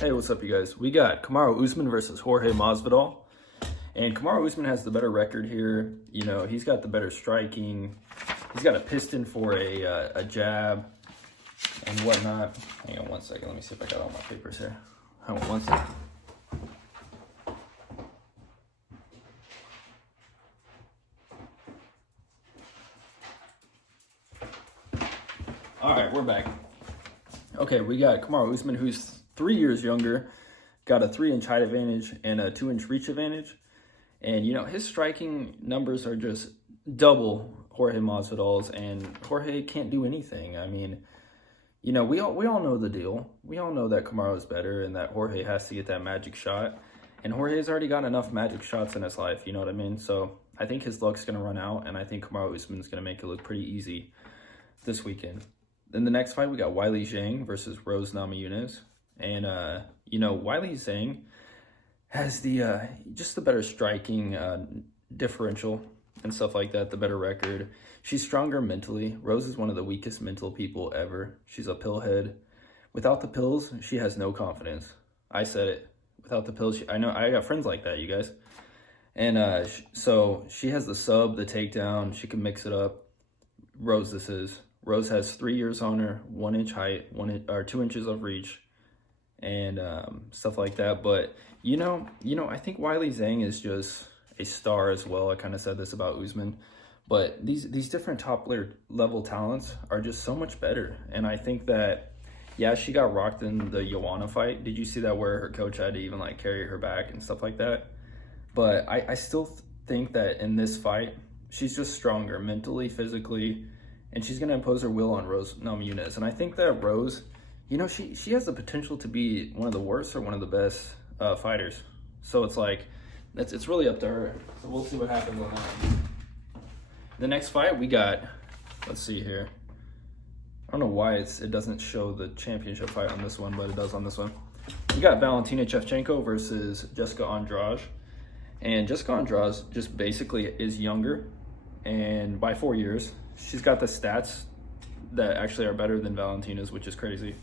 Hey, what's up, you guys? We got Kamaru Usman versus Jorge Masvidal. And Kamaru Usman has the better record here. You know, he's got the better striking. He's got a piston for a jab and whatnot. Hang on one second. Let me see if I got all my papers here. Hang on one second. All right, we're back. Okay, we got Kamaru Usman, who's 3 years younger, got a 3-inch height advantage and a 2-inch reach advantage. And, you know, his striking numbers are just double Jorge Masvidal's, and Jorge can't do anything. I mean, you know, we all know the deal. We all know that Kamaru is better and that Jorge has to get that magic shot. And Jorge's already got enough magic shots in his life, you know what I mean? So I think his luck's going to run out, and I think Kamaru Usman's going to make it look pretty easy this weekend. Then the next fight, we got Zhang versus Namajunas. And, you know, Zhang has the just the better striking differential and stuff like that, the better record. She's stronger mentally. Rose is one of the weakest mental people ever. She's a pillhead. Without the pills, she has no confidence. I said it. Without the pills, I know I got friends like that, you guys. And so she has the sub, the takedown. She can mix it up. Rose has 3 years on her, 1 inch height, 2 inches of reach, and stuff like that. But you know, I think Zhang is just a star as well. I kind of said this about Usman, but these different top level talents are just so much better. And I think that, yeah, she got rocked in the Joanna fight. Did you see that, where her coach had to even like carry her back and stuff like that? But I still think that in this fight, she's just stronger mentally, physically, and she's going to impose her will on Rose Namajunas. And I think that Rose, you know, she has the potential to be one of the worst or one of the best fighters. So it's like, it's really up to her. So we'll see what happens on that. The next fight, we got, let's see here. I don't know why it doesn't show the championship fight on this one, but it does on this one. We got Valentina Shevchenko versus Jessica Andrade. And Jessica Andrade just basically is younger, and by 4 years. She's got the stats that actually are better than Valentina's, which is crazy.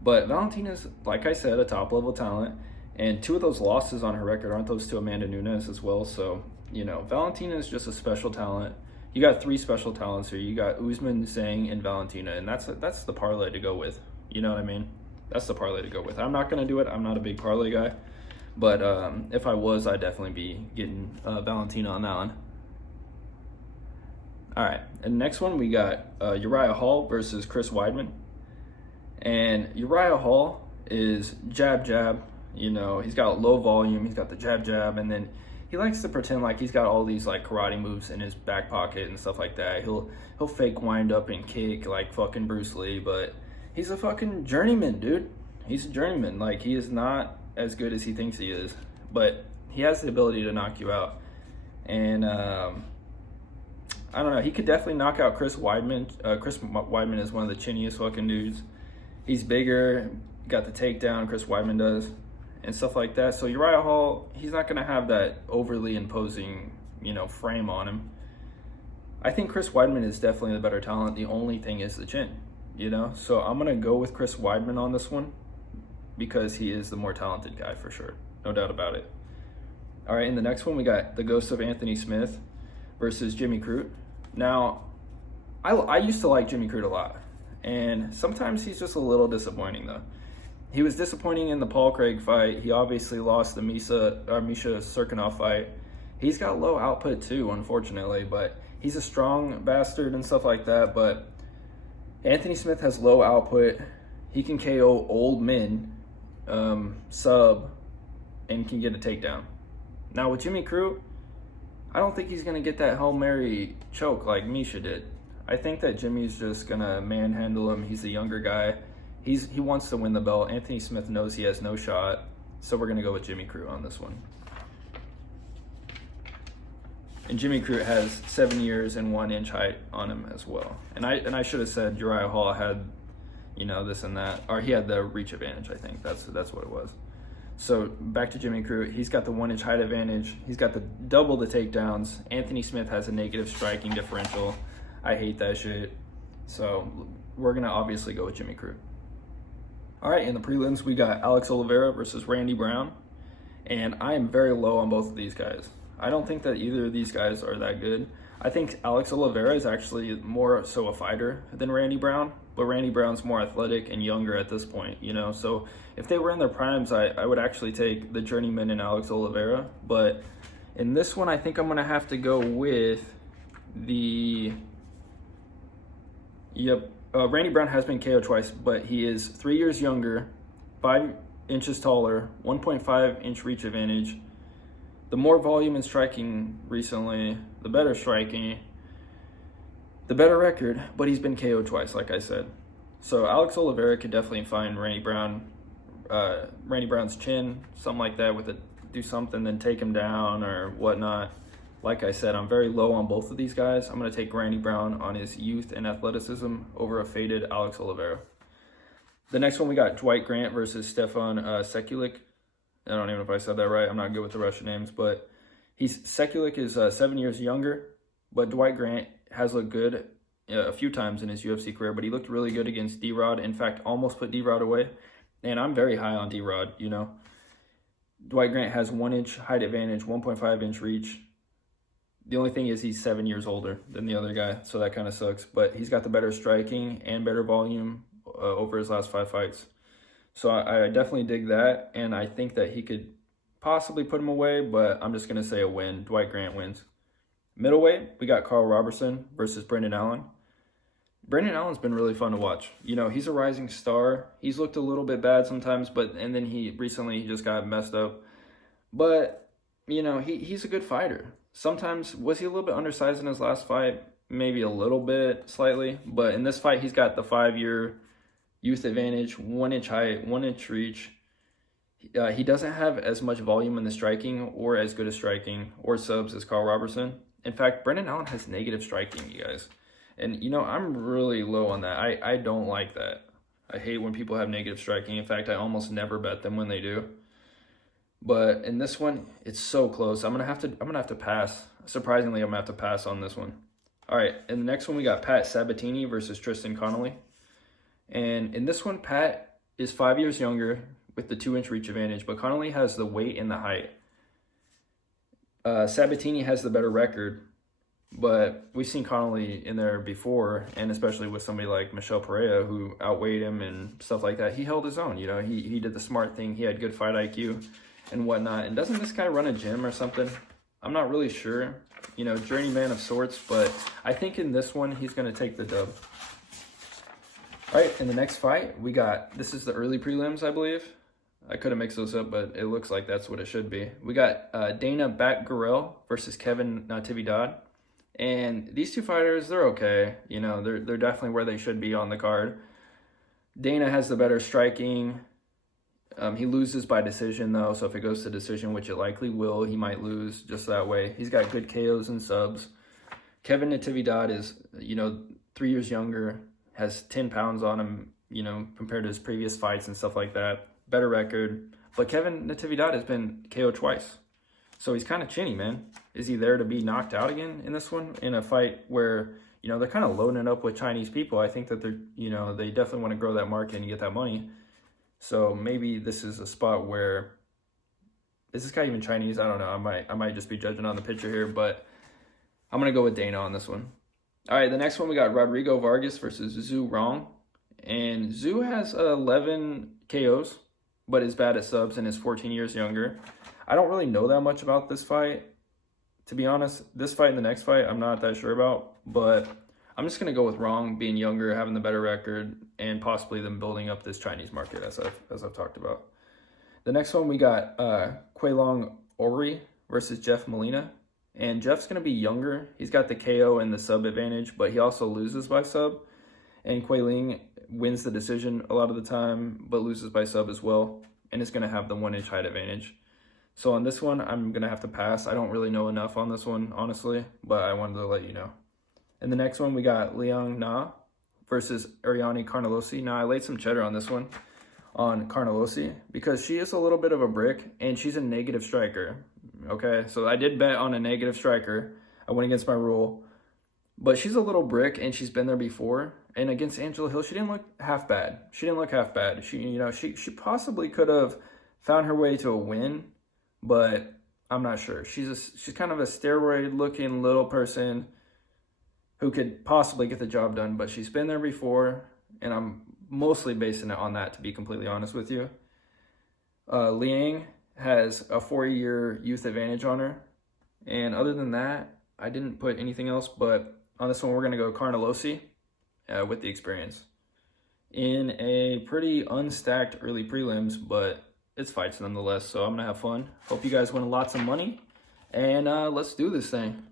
But Valentina's, like I said, a top-level talent. And 2 of those losses on her record aren't those to Amanda Nunes as well. So, you know, Valentina is just a special talent. You got 3 special talents here. You got Usman, Zhang, and Valentina. And that's the parlay to go with. You know what I mean? That's the parlay to go with. I'm not going to do it. I'm not a big parlay guy. But if I was, I'd definitely be getting Valentina on that one. All right, and next one we got Uriah Hall versus Chris Weidman. And Uriah Hall is jab. You know, he's got low volume. He's got the jab, and then he likes to pretend like he's got all these like karate moves in his back pocket and stuff like that. He'll fake wind up and kick like fucking Bruce Lee, but he's a fucking journeyman, dude. He's a journeyman. Like, he is not as good as he thinks he is, but he has the ability to knock you out. And I don't know. He could definitely knock out Chris Weidman. Chris Weidman is one of the chinniest fucking dudes. He's bigger, got the takedown, Chris Weidman does, and stuff like that. So Uriah Hall, he's not going to have that overly imposing, you know, frame on him. I think Chris Weidman is definitely the better talent. The only thing is the chin, you know? So I'm going to go with Chris Weidman on this one because he is the more talented guy for sure. No doubt about it. All right, in the next one, we got the ghost of Anthony Smith versus Jimmy Crute. Now, I used to like Jimmy Crute a lot, and sometimes he's just a little disappointing, though. He was disappointing in the Paul Craig fight. He obviously lost the Misha Cirkunov fight. He's got low output, too, unfortunately, but he's a strong bastard and stuff like that. But Anthony Smith has low output. He can KO old men, sub, and can get a takedown. Now, with Jimmy Crute, I don't think he's going to get that Hail Mary choke like Misha did. I think that Jimmy's just going to manhandle him. He's a younger guy. He wants to win the belt. Anthony Smith knows he has no shot, so we're going to go with Jimmy Crute on this one. And Jimmy Crute has 7 years and 1 inch height on him as well. And I should have said Uriah Hall had, you know, this and that. Or he had the reach advantage, I think. That's what it was. So back to Jimmy Crute. He's got the 1 inch height advantage. He's got the double the takedowns. Anthony Smith has a negative striking differential. I hate that shit. So we're going to obviously go with Jimmy Crute. All right, in the prelims, we got Alex Oliveira versus Randy Brown. And I am very low on both of these guys. I don't think that either of these guys are that good. I think Alex Oliveira is actually more so a fighter than Randy Brown, but Randy Brown's more athletic and younger at this point, you know? So if they were in their primes, I would actually take the journeyman and Alex Oliveira. But in this one, I think I'm going to have to go with Randy Brown has been KO twice, but he is 3 years younger, 5 inches taller, 1.5 inch reach advantage. The more volume in striking recently, the better striking, the better record, but he's been KO twice, like I said. So Alex Oliveira could definitely find Randy Brown's chin, something like that, do something, then take him down or whatnot. Like I said, I'm very low on both of these guys. I'm going to take Randy Brown on his youth and athleticism over a faded Alex Oliveira. The next one, we got Dwight Grant versus Stefan Sekulik. I don't even know if I said that right. I'm not good with the Russian names, but Sekulik is 7 years younger, but Dwight Grant has looked good a few times in his UFC career, but he looked really good against D-Rod. In fact, almost put D-Rod away, and I'm very high on D-Rod, you know. Dwight Grant has 1 inch height advantage, 1.5 inch reach. The only thing is he's 7 years older than the other guy, so that kind of sucks, but he's got the better striking and better volume over his last 5 fights. So I definitely dig that, and I think that he could possibly put him away, but I'm just going to say a win. Dwight Grant wins. Middleweight, we got Karl Roberson versus Brendan Allen. Brendan Allen's been really fun to watch. You know, he's a rising star. He's looked a little bit bad sometimes, and then he just got messed up. But, you know, he's a good fighter. Sometimes, was he a little bit undersized in his last fight? Maybe a little bit, slightly. But in this fight, he's got the 5-year youth advantage, 1 inch height, 1 inch reach. He doesn't have as much volume in the striking or as good as striking or subs as Karl Roberson. In fact, Brendan Allen has negative striking, you guys. And, you know, I'm really low on that. I don't like that. I hate when people have negative striking. In fact, I almost never bet them when they do. But in this one, it's so close. I'm gonna have to pass. Surprisingly, I'm gonna have to pass on this one. All right, in the next one, we got Patsabatini versus Tristan Connolly. And in this one, Pat is 5 years younger with the 2 inch reach advantage, but Connolly has the weight and the height. Sabatini has the better record, but we've seen Connolly in there before, and especially with somebody like Michel Pereira who outweighed him and stuff like that. He held his own, you know, he did the smart thing. He had good fight IQ and whatnot. And doesn't this guy run a gym or something? I'm not really sure, you know, journeyman of sorts, but I think in this one, he's going to take the dub. All right, in the next fight, we got, this is the early prelims, I believe. I could have mixed those up, but it looks like that's what it should be. We got Dana Batgarel versus Kevin Natividad. And these two fighters, they're okay. You know, they're definitely where they should be on the card. Dana has the better striking. He loses by decision, though, so if it goes to decision, which it likely will, he might lose just that way. He's got good KOs and subs. Kevin Natividad is, you know, 3 years younger, has 10 pounds on him, you know, compared to his previous fights and stuff like that. Better record. But Kevin Natividad has been KO twice. So he's kind of chinny, man. Is he there to be knocked out again in this one? In a fight where, you know, they're kind of loading it up with Chinese people. I think that they're, you know, they definitely want to grow that market and get that money. So maybe this is a spot where, is this guy even Chinese? I don't know. I might just be judging on the picture here, but I'm going to go with Dana on this one. All right, the next one we got Rodrigo Vargas versus Zhang. And Zhu has 11 KOs, but is bad at subs and is 14 years younger. I don't really know that much about this fight. To be honest, this fight and the next fight, I'm not that sure about. But I'm just going to go with Zhang being younger, having the better record, and possibly them building up this Chinese market, as I've talked about. The next one, we got Weilong Uri versus Jeff Molina. And Jeff's going to be younger. He's got the KO and the sub advantage, but he also loses by sub. And Weilong wins the decision a lot of the time, but loses by sub as well. And is going to have the 1 inch height advantage. So on this one, I'm going to have to pass. I don't really know enough on this one, honestly, but I wanted to let you know. And the next one, we got Liang versus Ariane Carnelossi. Now, I laid some cheddar on this one, on Carnelossi, because she is a little bit of a brick, and she's a negative striker. Okay, so I did bet on a negative striker. I went against my rule. But she's a little brick, and she's been there before. And against Angela Hill, she didn't look half bad. She she possibly could have found her way to a win, but I'm not sure. She's kind of a steroid-looking little person who could possibly get the job done, but she's been there before, and I'm mostly basing it on that, to be completely honest with you. Liang has a 4-year youth advantage on her, and other than that, I didn't put anything else, but on this one, we're going to go Connolly with the experience. In a pretty unstacked early prelims, but it's fights nonetheless, so I'm going to have fun. Hope you guys win lots of money, and let's do this thing.